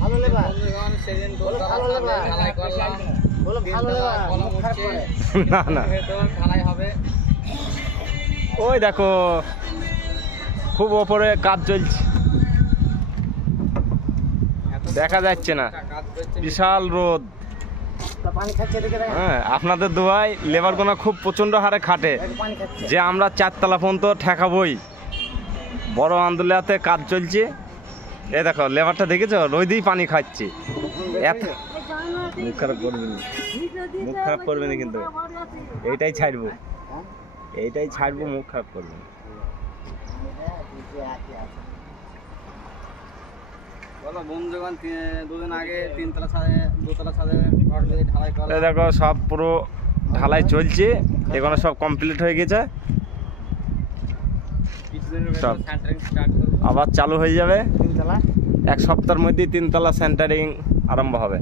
ভালো লেবার সেদিন ঢালাই করলাম, না না ঢালাই হবে। ওই দেখো খুব ওপরে কাজ চলছে, দেখা যাচ্ছে না, বিশাল রোদ। হ্যাঁ, আপনাদের দোয়াই লেবার গোনা খুব প্রচন্ড হারে খাটে, যে আমরা 4 তলা পর্যন্ত ঠেকাবই। বড় আন্দোলনাতে কাজ চলছে। এই দেখো লেবারটা দেখেছো, রোদেই পানি খাচ্ছে। এত মুখ খারাপ করবে না, মুখ খারাপ করবে না, কিন্তু এইটাই ছাড়বো, এইটাই ছাড়বো, মুখ খারাপ করবে না। দেখো সব পুরো ঢালাই চলছে, এখানে সব কমপ্লিট হয়ে গেছে, সব আবার চালু হয়ে যাবে। 1 সপ্তাহের মধ্যে 3 তলা সেন্টারিং আরম্ভ হবে।